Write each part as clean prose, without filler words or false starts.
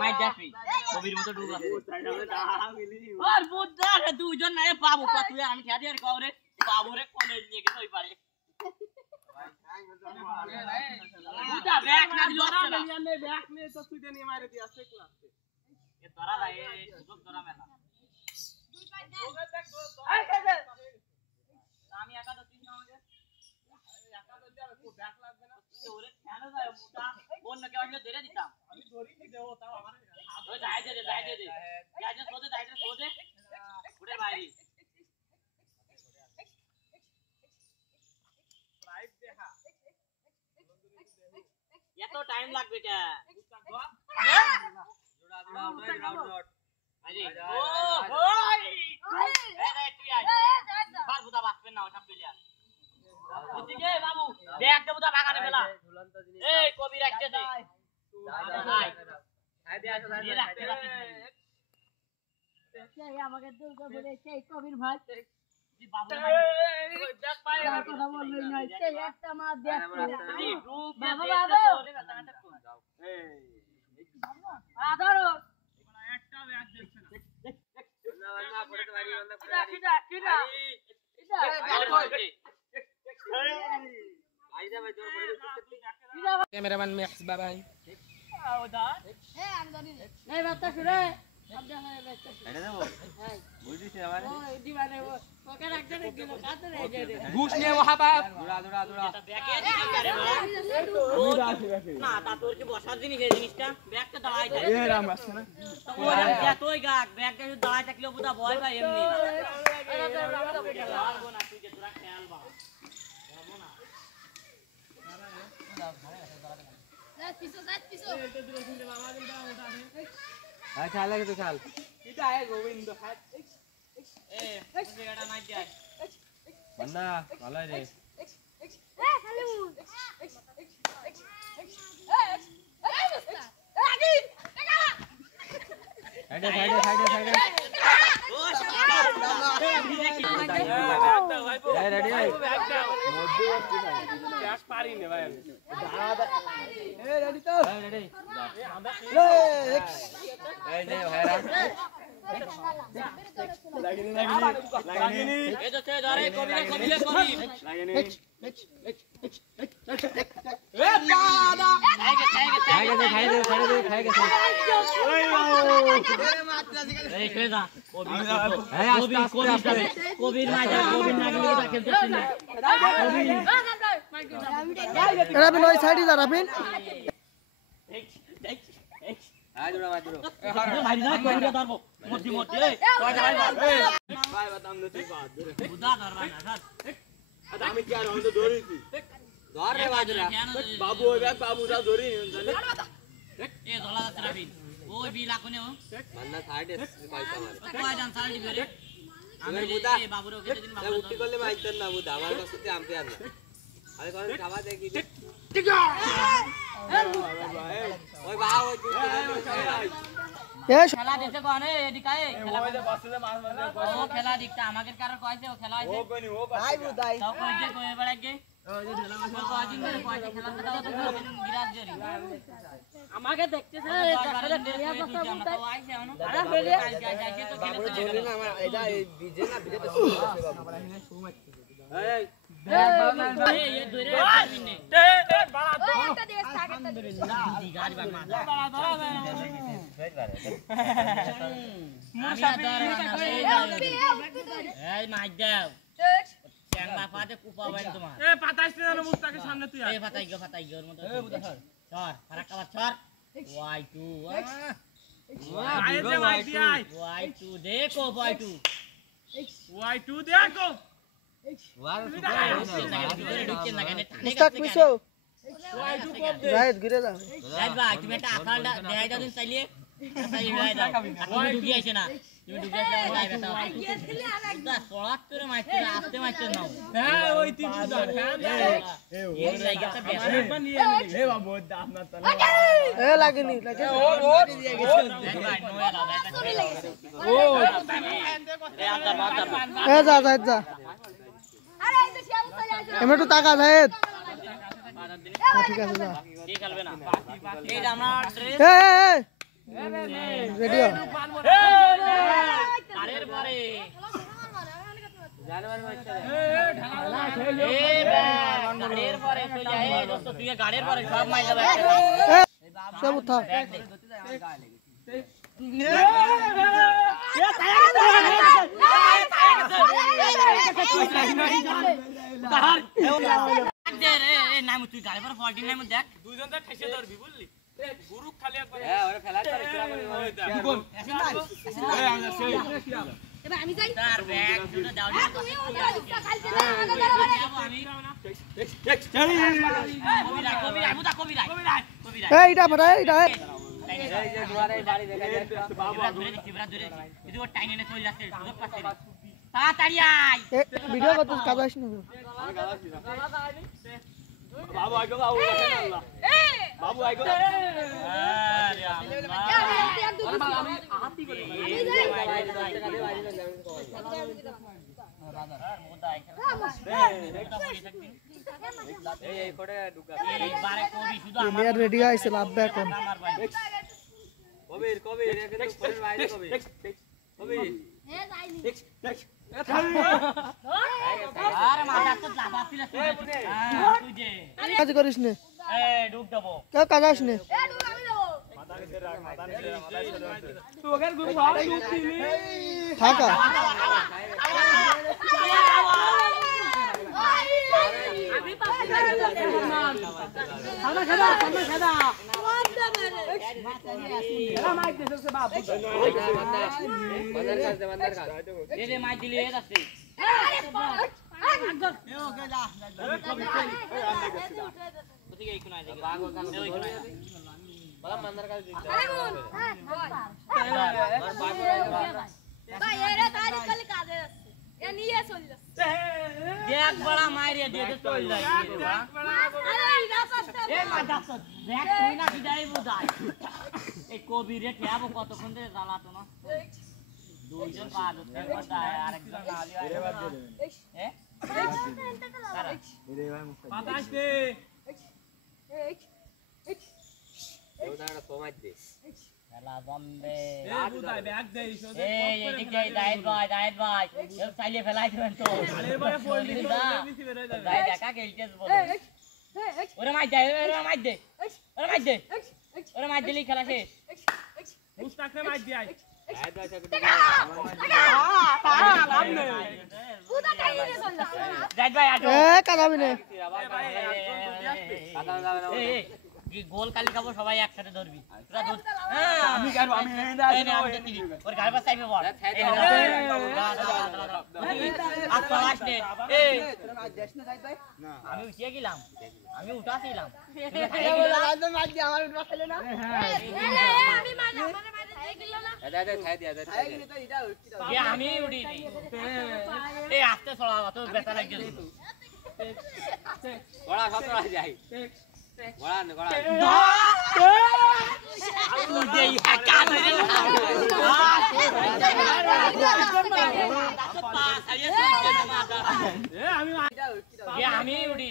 মাই দেখি কবির মতো ডুব আছে আর বুদ্ধা রে দুইজন না বাবু কত তুই আমি খেদি আর কওরে বাবুরে কোলে নিয়ে গেছে ওই পারে বুদ্ধা ব্যাগ না দিল না নিয়ে ব্যাগ নিয়ে তো তুই নিয়ে মারে দি আছে কোন আছে এ তোরা ভাই সুযোগ তোরা মেলা দুই পাই দে এই দে আমি একা তো তিন নাও দে একা তো যাবে কো ব্যাগ লাগবে না ওরে কেন যায় মোটা অন্য কেউ আসলে ধরে দিতাম আমি ধরি নি দেও তাও আমার ওই যাই দে যাই সোদে উড়ে বাইরে লাইভ দেখা এত টাইম লাগবে কে জোড়া আরে ও ওই এই তুই আই বাস বুদা বাসবেন না সব প্লেয়ার ওদিকে বাবু ব্যাগ দে বুদা ভাগা দে ফেলা এই কবি রাখতে দে আমাকে দুর্গা বলে সেই কবির ভাই বাবু দেখ পাই কথা বলবি না সেই একটা মা দেখ বাবা বাবা এই আদরো একটা ব্যাগ দেখছ না না পড়তে পারি বন্ধ করে কিডা আইদা ভাই তোর পড়ে ক্যামেরাম্যান ম্যাক্স বাবাই ওদা এ আমদানি এই বাচ্চা শুনে আবদা হয় বাচ্চা এটা দেবো হ্যাঁ বুঝিস আমারে ও দিবানে ওকে রাখতে গেল কাতে রে ঘুষ নিয়ে ওহাবাব দৌড়া এটা ব্যাগে দিবি করে না তা তোর কি বসার জিনিস এই জিনিসটা ব্যাগটা দাঁড়াই যায় এ রাম আসছে না তো ওই যা তুই গাক ব্যাগটা যদি দাঁড়াই থাকলে বুদা ভয় ভাই এমনি পারবো না তুই যে তোরা খেয়াল বা পারবো না পিছো এটা দূরে শুনলে বাবা দিন দাও ওটা দে আয় চাল লাগে তো চাল এটা আয় গোবিন্দ হাত এ জায়গাটা মাই যায় বন্ধা ভালো রে এ খালি সাইডে ও রেডি গ্যাস পারি নে ভাই এ রেডি তো রেডি এই নে ভাইরা লাগিনি এই তো ধরে কবি লাগিনি এ দাদা খাই গে ওই মাত্রা এই খেদা কবির মাঝে কবির না গেলে ওটা খেলতেছ না রাবিন ওই সাইডে যা রাবিন আয় জোড়া মার জোড়া ভাই না কইরে ধরবো মোটি এই কয় ভাই ভাই বাতাম নে তুই বাদ বুদা ধরবা না স্যার আচ্ছা আমি কি আর আমি তো ধরিছি ধর রে বাজরা বাবু ওই ব্যাগ বাবু যা ধরি জানে এ ধলা যাচ্ছে রাবিন ওই বিলা কোনে ও মান্না সাইডে পয়সা মার কয় জান সাল দিবে রে আমি বুদা বাবুরে ওকে দিন বাবু উঠি করলে মাইতেন না বুদা আমার কাছে আমতে আর না আরে কোন খাওয়া দেখি ঠিক ওই বাবা ওই খেলা দিতে কোন এদিকে খেলা ওই যে বসে মাছ মারবে ও খেলা দিতে আমাদের কারণ কইছে ও খেলা হইছে ও কইনি ও ভাই বুদাই তাও কইছে কই বেড়া গে ওই যে ঢেলা মাছ কয়দিন ধরে কইছে খেলা দাও তো বিরাজ জরি আমাকে দেখতেছ আসলে দেয়া কথা বলতে আইছে না আরে ফেলে যাইছে তো খেলা তো জরি না আমার এটা বিজে না বিজে তো শুরু আছে বাবা আমরা এখানে শো মারতে এই ये धरे ने बड़ा दो একটা দেশ থাকে আলহামদুলিল্লাহ গাছ বান মাছ বড় ধরা বেশ বারে এই মাছ দাও চ্যাং মাফাতে কুপা বাইন তোমার এ পাতাইছ না মুস্তাকে সামনে তুই এ পাতাই গো ওর মত এ বুদা ধর ধর ফারাক কাবার ধর y2 আয় দে y2 দেখো y2 দেখো মুস্তাক পিছো রাইট গিরে দাও রাইট ভাই তুমি একটা আকালটা দেখাই দাও দিন চাইলে তাই ভাই দাও তুমি ঢুকি আইছ না তুমি ঢুকি আইছ না বেটা দা সরাত করে মারতে আসতে মারতে নাও হ্যাঁ ওই তিন দাও হ্যাঁ এই জায়গাটা বেশ নিয়ে এ বাবু আপনার তো এ লাগেনি লাগে ও দিয়ে গেছে ভাই নোয়া লাগাই ও এ আন্দর মাতার এ যা আরে এই যে শিয়াল চলে আসে এমন তো টাকা দেয় ঠিক আছে যা কে খেলবে না এই যে আমরা ড্রেস রেডিও গাড়ির পরে জানুয়ারি মাসে গাড়ির পরে চলে এই দোস্ত তুই গাড়ির পরে সব মাই যাবে সব উঠা নাম তুই গাড়ি পরে 14 নাম দেখ দুইজন তো ঠেসে ধরবি বুঝলি গুরু খালি একবার হ্যাঁ ওরে ফেলা করে কোন এই আমি সেই এবার আমি যাই তার ব্যাগ দুটো দাও দিও তুমি ওটা দুটা খাইছে না আমি কবি রাই এইটা পড়া এইটা এই যে দুয়ারে বাড়ি দেখা যাচ্ছে বাবু ধরে দেখি বড় ধরে দেখি যদি ও টাইনে নে চলে যাচ্ছে সুযোগ পাচ্ছে তাড়াতাড়ি আয় ভিডিও করতে কাজ আসে না আমি কাজ আসি না বাবু আইগো বাবু আল্লাহ বাবু আইগো আরে আল্লাহ আমি হাতি করে আমি যাই এই কোড়ে ঢুকা একবারে কবি শুধু আমার রেডি হইছে লাভবে এখন কবির কবির এখানে কোড়ের বাইরে কবির কবির এ যাইনি আরে মাথা তো লাভা ছিল তুই যে কাজ করিস নে এই ঢুক দেব কেউ কাজ আসে না এ ঢুক আমি দেব মাথা নিচে রাখ মাথা নিচে রাখ তুই ওখানে গুরু ভালো দুধ দিলি থাকা আমি পাশে খানা এরা মাইক দেছে বাবু বাজার কাজ দে দে মাই দিলি এ যাচ্ছে এ ওকে যা ওদিকে এই কোন আই দেখি বাগো কান ওই কোন বলা মান্দার কাজ দিতে ভাই এরা কাজ করলে কাজে আছে এ নিয়ে চলে যাচ্ছে দেখ বড়া মাইরে দে দে চল যাই আরে ইরা পাঁচটা এ মাথা তো দেখ তুই না বিদায় বুঝাই এই কবি রে ঠেয়াবো কতক্ষণ ধরে জ্বালাতো না দুইজন পাঁচ হচ্ছে কথা আরেকজন নালি এ তারা মাথা আসবে এই ওটা সময় দে খেলা বম্বে এ বুদাই ব্যাগ দে এই এদিক যাই দাইদ ভাই এর চাইলে ফেলাই দিবেন তো আরে বড় পড়লি তো বেশি বের হয়ে যাবে দাই দেখা খেলতেছ বল ওরে মাই দে ওরে মাই দিলি খেলা শেষ মুস্তাকরে মার দি আই পুরা টাইনে চলে যাচ্ছে দাইদ ভাই আটো এ কাজাবি না কি গোল কালি খাবো সবাই একসাথে ধরবি তোরা ধর আমি কারো আমি আমি দেখি ওর গায়ে পাশে আইবে বল আজ তো লাস্ট ডে এই আমি উঠিয়ে গেলাম আমি উঠাছিলাম আমি মানে খাই গেল না আমি উঠি এই আস্তে চড়াবা তো ব্যথা লাগে বড়া খতরা যাই বড়া না বড়া আমি উঠি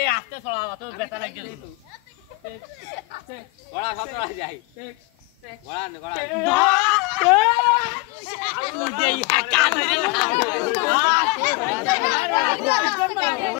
এই আস্তে চড়াবা তো ব্যথা লাগে বড়া খতরা যাই বড়া না বড়া